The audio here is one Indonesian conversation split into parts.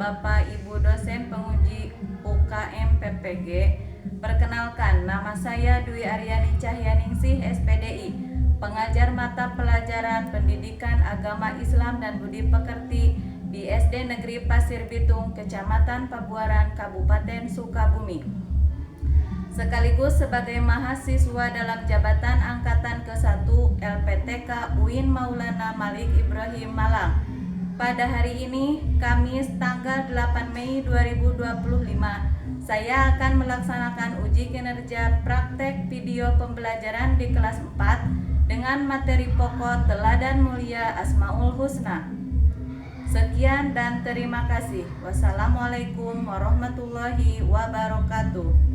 Bapak Ibu dosen penguji UKM PPG. Perkenalkan, nama saya Dwi Aryani Cahyaningsih, SPDI, pengajar mata pelajaran Pendidikan Agama Islam dan Budi Pekerti di SD Negeri Pasir Bitung, Kecamatan Pabuaran, Kabupaten Sukabumi. Sekaligus sebagai mahasiswa dalam jabatan Angkatan ke-1 LPTK UIN Maulana Malik Ibrahim Malang. Pada hari ini, Kamis tanggal 8 Mei 2025, saya akan melaksanakan uji kinerja praktek video pembelajaran di kelas 4 dengan materi pokok Teladan Mulia Asmaul Husna. Sekian dan terima kasih. Wassalamualaikum warahmatullahi wabarakatuh.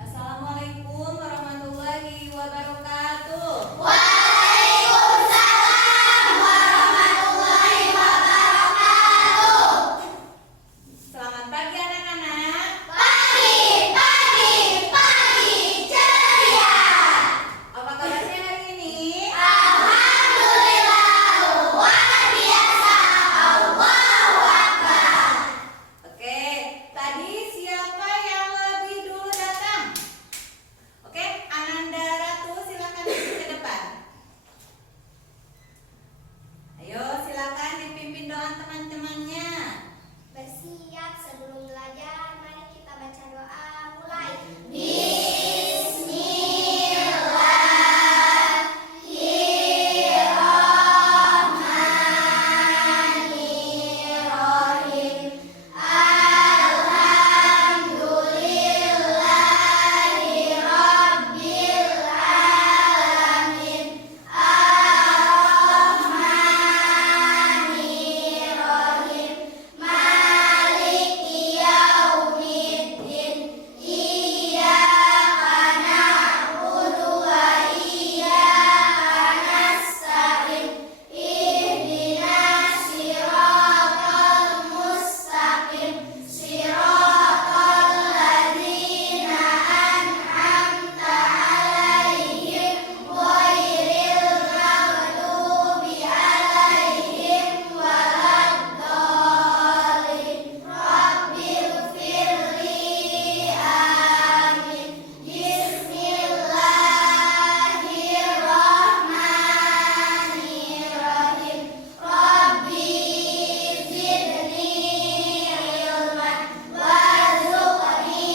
Assalamualaikum warahmatullahi wabarakatuh. Waalaikumsalam warahmatullahi wabarakatuh. Selamat pagi anak-anak. Pagi ceria. Apa kabarnya hari ini? Alhamdulillah, luar biasa. Allahu Akbar. Oke, tadi siapa yang lebih dulu datang? Oke, Ananda Ratu silakan maju ke depan. Ayo silakan dipimpin doa teman-temannya. Bersiap sebelum belajar, mari kita baca doa. Mulai. Bismillahirrahmanirrahim. Alhamdulillahi rabbil alamin. Ar-Rahmanirrahim. Maliki yaumiddin. Iyyaka na'budu wa iyyaka nasta'in. Ihdinas siratal mustaqim. Siratal ladzina an'amta 'alaihim ghairil maghdubi 'alaihim waladdallin. Rabbighfirli. Amin. Bismillahirrahmanirrahim. Rabbi zidni ilman warzuqni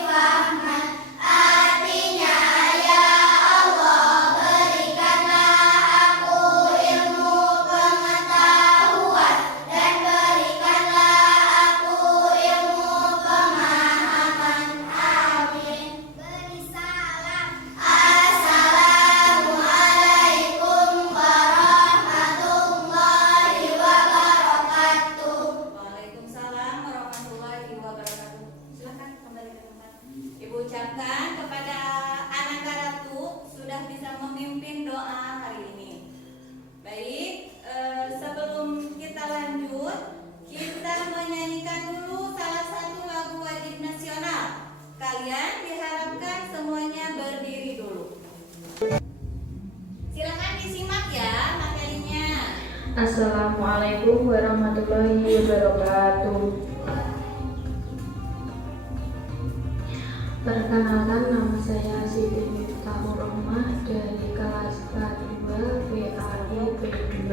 fahman. Artinya, ya Allah, berikanlah aku ilmu pengetahuan dan berikanlah aku ilmu pemahaman. Amin. Beri salam. Assalamualaikum warahmatullahi wabarakatuh. Waalaikumsalam warahmatullahi wabarakatuh. Silakan kembali ke tempat. Ibu ucapkan kepada Ananda Ratu sudah bisa memimpin doa hari ini. Baik, sebelum kita lanjut, kita menyanyikan dulu salah satu lagu wajib nasional. Kalian diharapkan semuanya berdiri dulu. Silakan disimak ya materinya. Assalamualaikum warahmatullahi wabarakatuh. Perkenalkan, nama saya Siti Miftahur Rahmah dari kelas K2 PAI P2.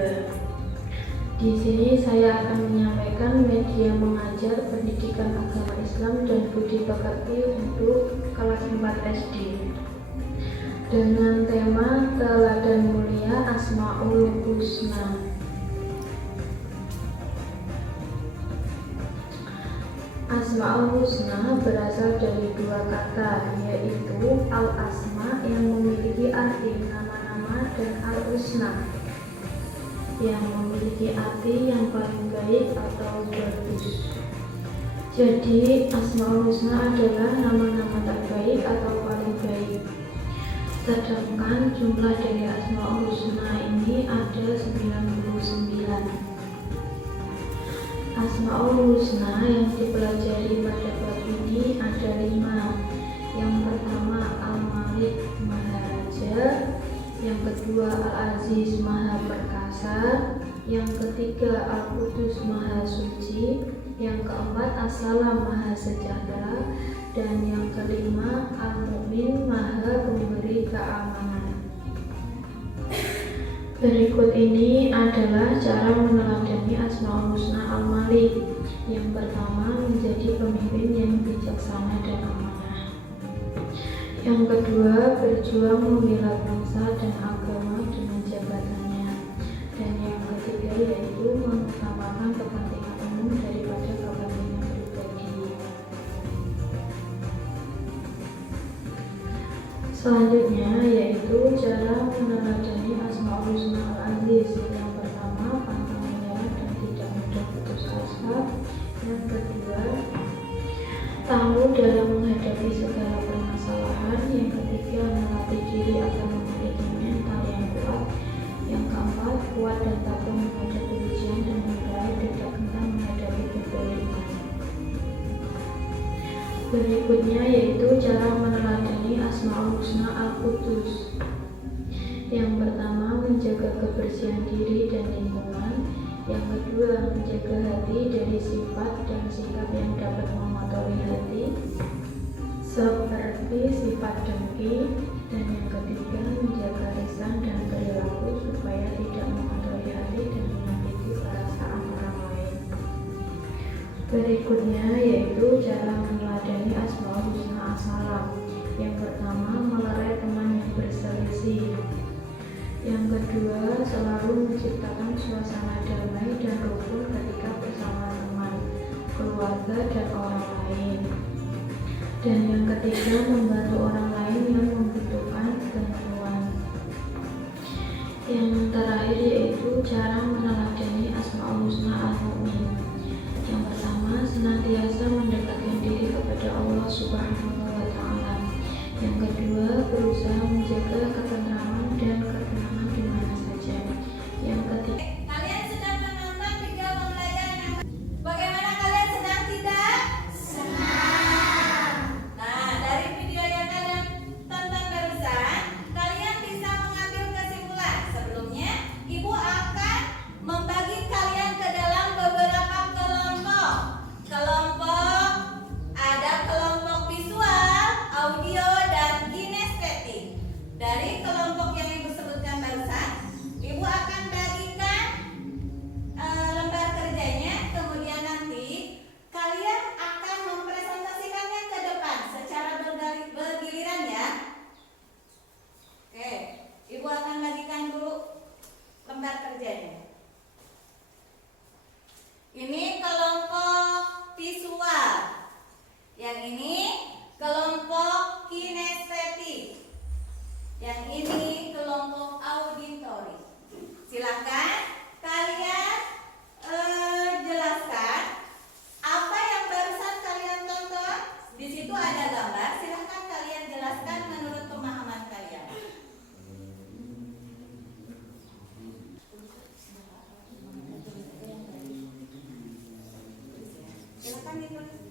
Di sini saya akan menyampaikan media mengajar pendidikan agama Islam dan budi pekerti untuk kelas 4 SD dengan tema Teladan Mulia Asmaul Husna. Asmaul Husna berasal dari dua kata, yaitu Al-Asma yang memiliki arti nama-nama dan Al-Husna yang memiliki arti yang paling baik atau bagus. Jadi Asmaul Husna adalah nama-nama terbaik atau paling baik. Sedangkan jumlah dari Asmaul Husna ini ada 99. Asmaul Husna yang dipelajari pada bab ini ada 5. Yang pertama Al-Malik Maha Raja, yang kedua Al-Aziz Maha Perkasa, yang ketiga Al-Qudus Maha Suci, yang keempat As-Salam Maha Sejahtera, dan yang kelima Al-Mu'min Maha Pemberi Keamanan. Berikut ini adalah cara meneladani Asmaul Husna Al-Malik. Yang pertama, menjadi pemimpin yang bijaksana dan amanah. Yang kedua, berjuang membela bangsa dan agama dengan jabatannya. Dan yang ketiga yaitu mengutamakan kepentingan umum daripada kepentingan pribadi. Selanjutnya yaitu cara meneladani Asmaul Husna Al-Aziz. Yang pertama, pantang menyerah dan tidak mudah putus asa. Yang kedua, tangguh dalam menghadapi segala permasalahan. Yang ketiga, melatih diri agar memiliki mental yang kuat. Yang keempat, kuat dan tabah menghadapi ujian, dan yang terakhir, tidak gentar menghadapi kezaliman. Berikutnya yaitu cara meneladani Asmaul Husna Al-Qudus. Yang pertama, menjaga kebersihan diri dan lingkungan. Yang kedua, menjaga hati dari sifat dan sikap yang dapat mengotori hati, seperti sifat dengki. Dan yang ketiga, menjaga lisan dan perilaku supaya tidak mengotori hati dan menyakiti perasaan orang lain. Berikutnya yaitu cara meneladani Asmaul Husna As-Salam. Yang pertama, melerai teman yang berselisih. Yang kedua, selalu menciptakan suasana damai dan rukun ketika bersama teman, keluarga, dan orang lain. Dan yang ketiga, membantu orang lain yang membutuhkan bantuan. Yang terakhir yaitu cara meneladani Asmaul Husna Al-Mu'min. Yang pertama, senantiasa mendekatkan diri kepada Allah Subhanahu wa Ta'ala. Yang kedua, berusaha menjaga ketentraman dan ketenangan di mana saja. Yang ketiga, Kalian sedang menonton video pembelajaran yang bagaimana kalian sedang tidak? Senang. Nah, dari video yang kalian tonton barusan, kalian bisa mengambil kesimpulan. Sebelumnya, Ibu akan membagi kalian ke dalam beberapa kelompok. Ada kelompok visual, audio, dan kinestetik. Dari kelompok yang Ibu sebutkan barusan, Ibu akan bagikan lembar kerjanya, kemudian nanti kalian akan mempresentasikannya ke depan secara bergiliran ya. Oke, Ibu akan bagikan dulu lembar kerjanya. Ini kelompok visual, yang ini kelompok kinestetik, yang ini kelompok auditori. Silakan kalian jelaskan apa yang barusan kalian tonton. Di situ ada gambar. Silakan kalian jelaskan menurut pemahaman kalian. Silakan ditulis.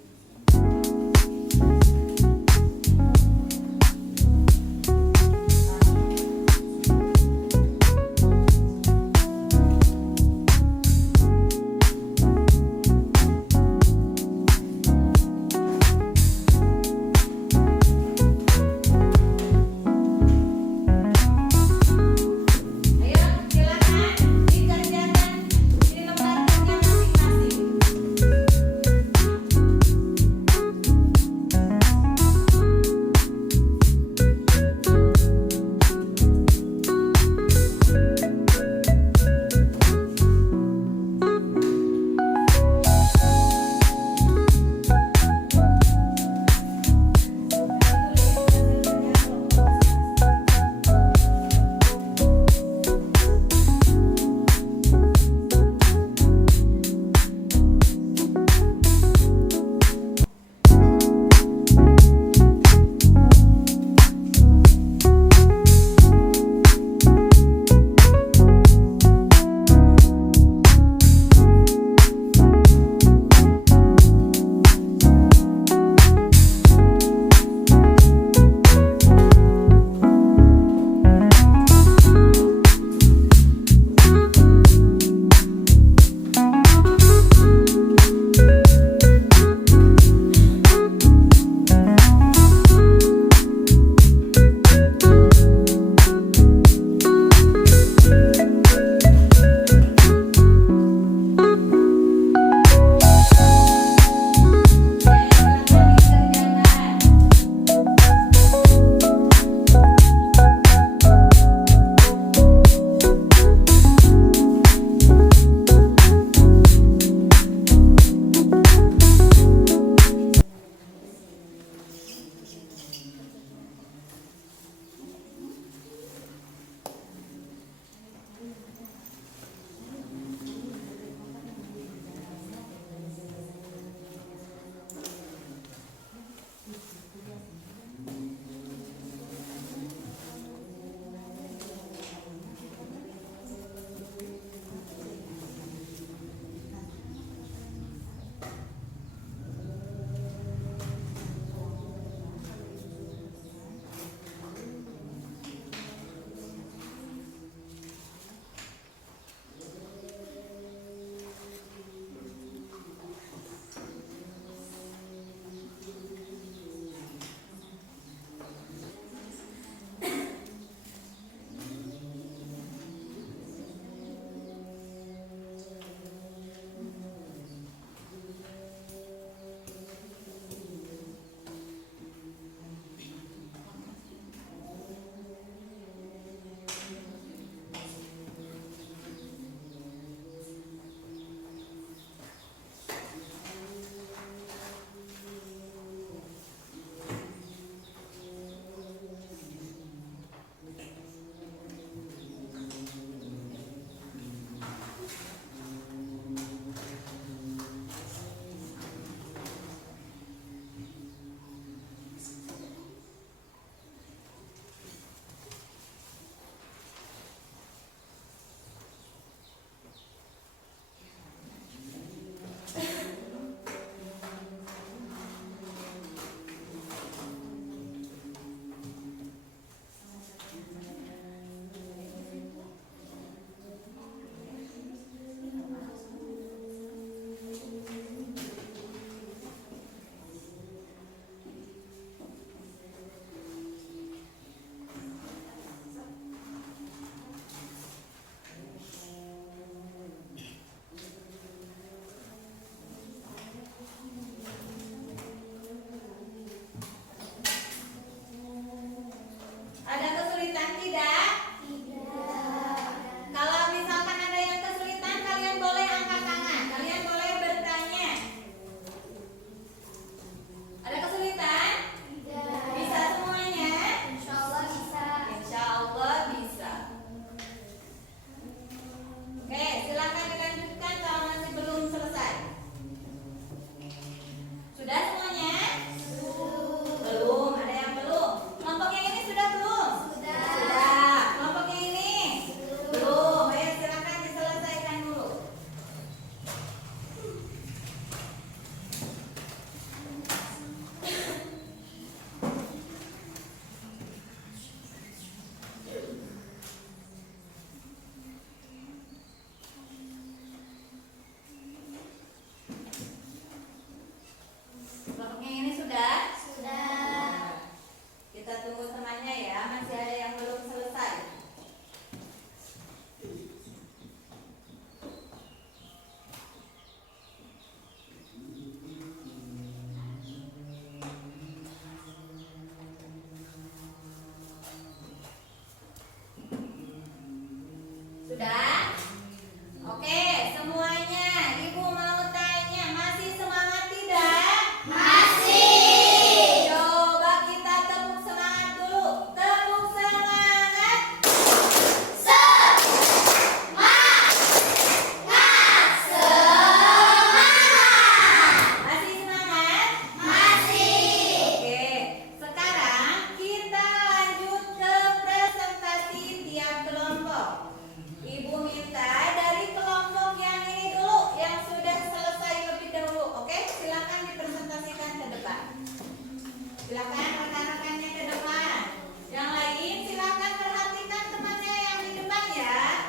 Silakan rekan-rekannya ke depan. Yang lain silakan perhatikan temannya yang di depan ya.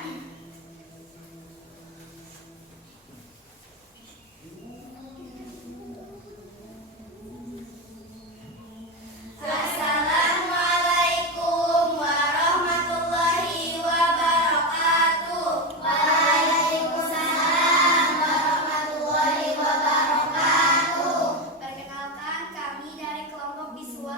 Assalamualaikum warahmatullahi wabarakatuh. Waalaikumsalam warahmatullahi wabarakatuh. Perkenalkan, kami dari kelompok Biswa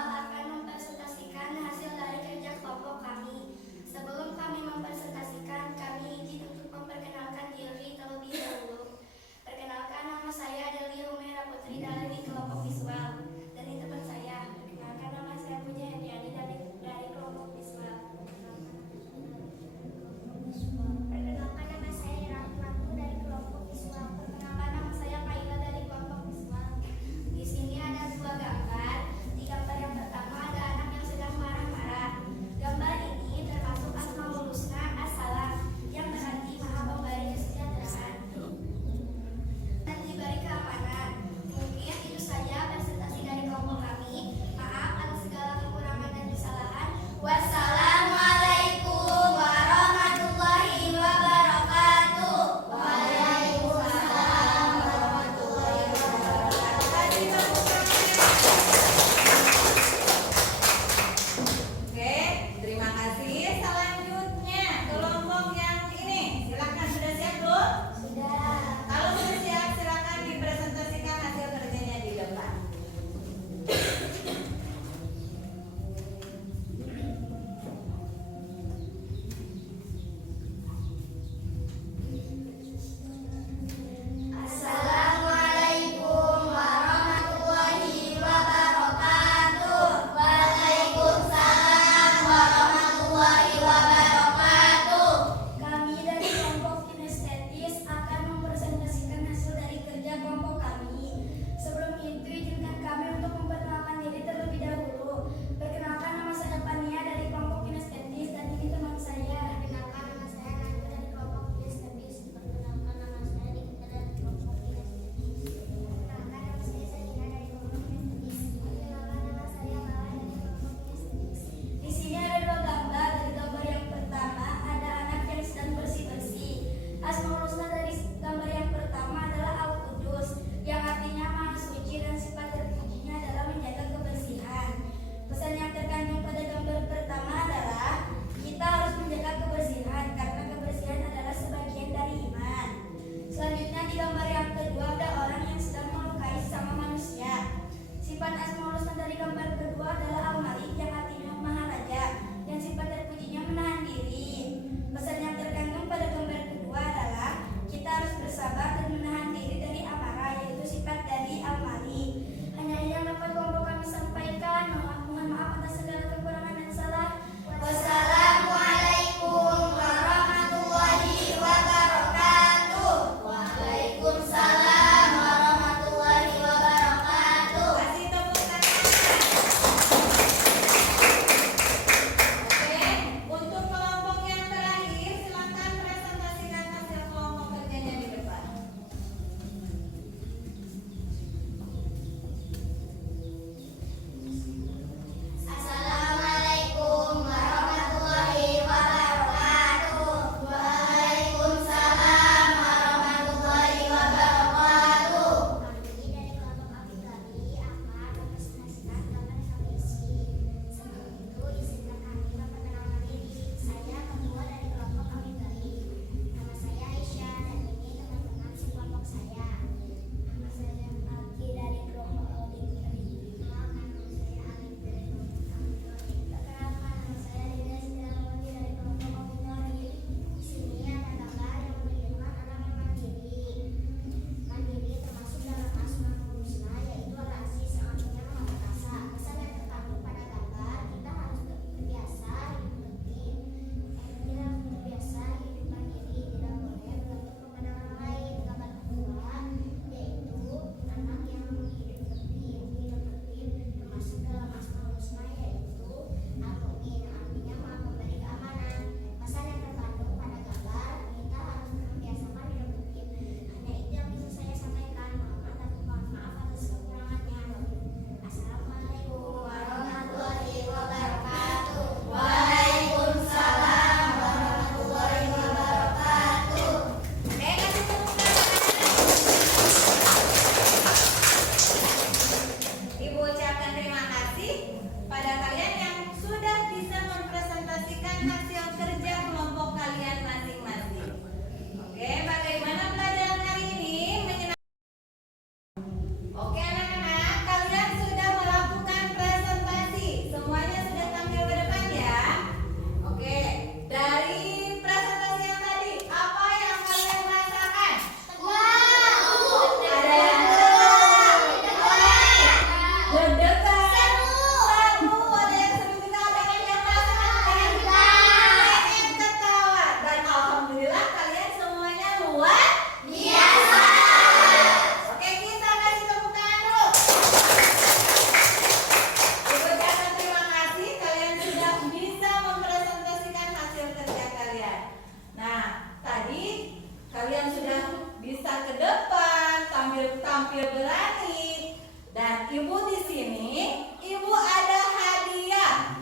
Ibu di sini, Ibu ada hadiah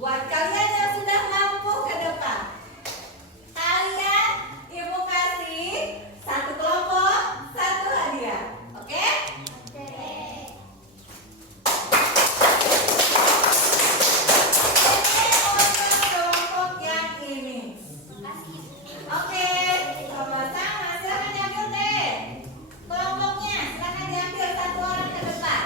buat kalian yang sudah mampu ke depan. Kalian Ibu kasih satu kelompok, satu hadiah. Oke? Ini untuk kelompok yang ini. Oke, sama-sama. Silakan diambil deh. Kelompoknya silakan diambil satu orang ke depan.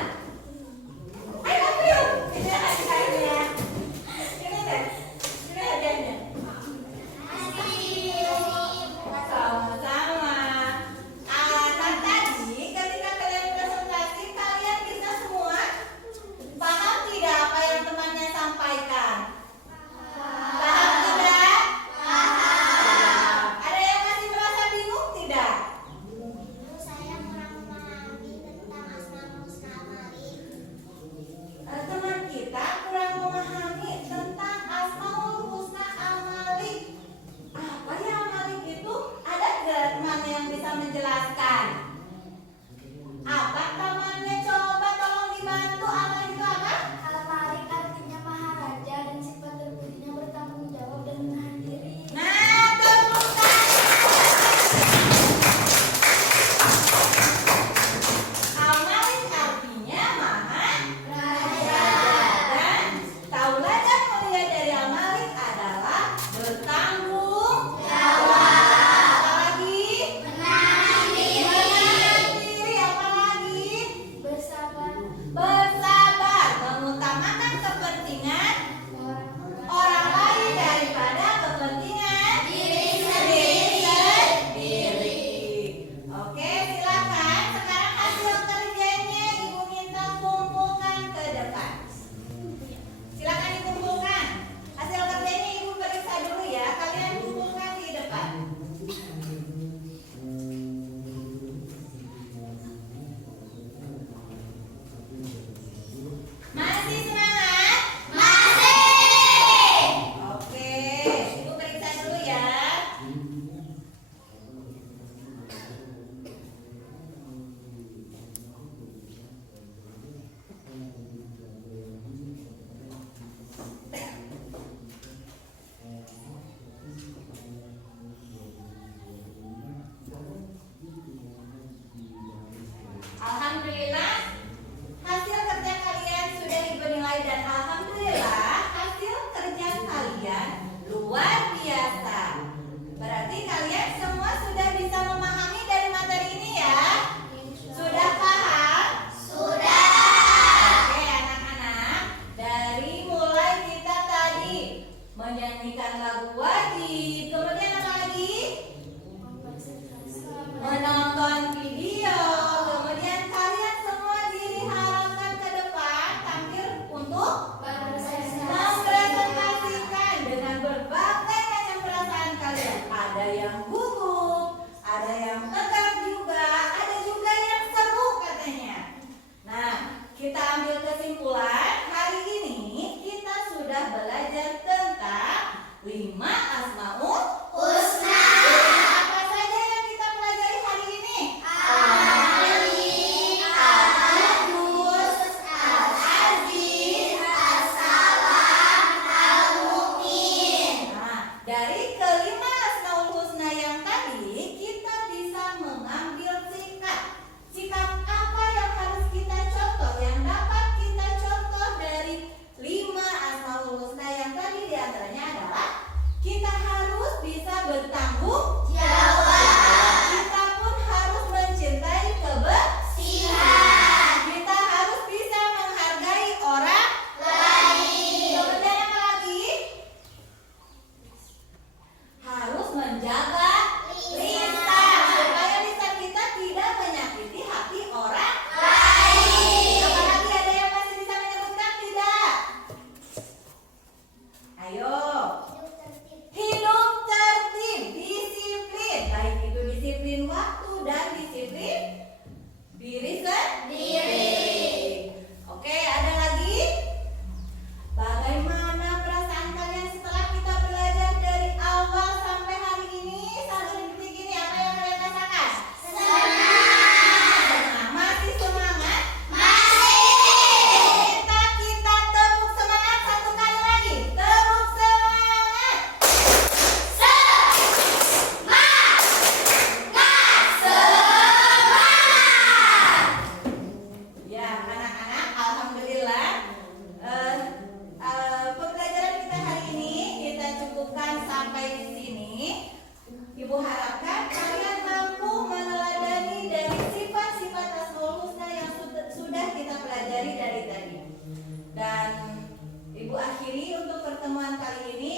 pertemuan kali ini.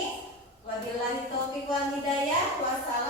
Wabillahi taufiq wal hidayah. Wassalamualaikum